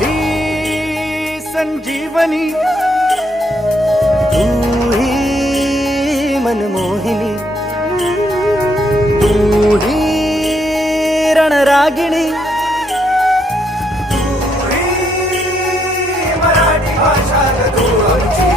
ही संजीवनी तू ही मनमोहिनी तू ही रणरागिणी तू ही मराठी भाषा तू आमची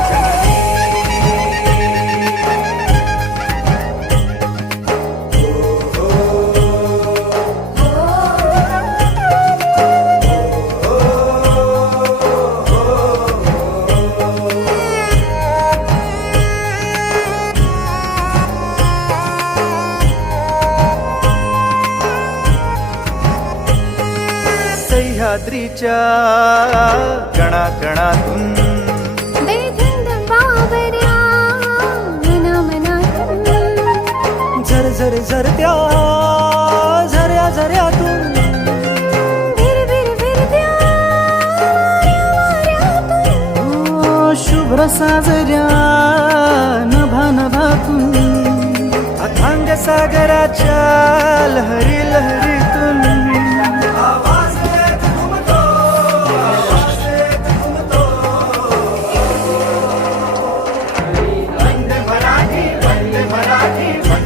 सह्याद्रीच्या कणाकणातून झर झर झरत्या झऱ्या झऱ्यातून. शुभ्र साजऱ्या नभा नभातून. अथांग सागराच्या लहरी लहरीतून Amen.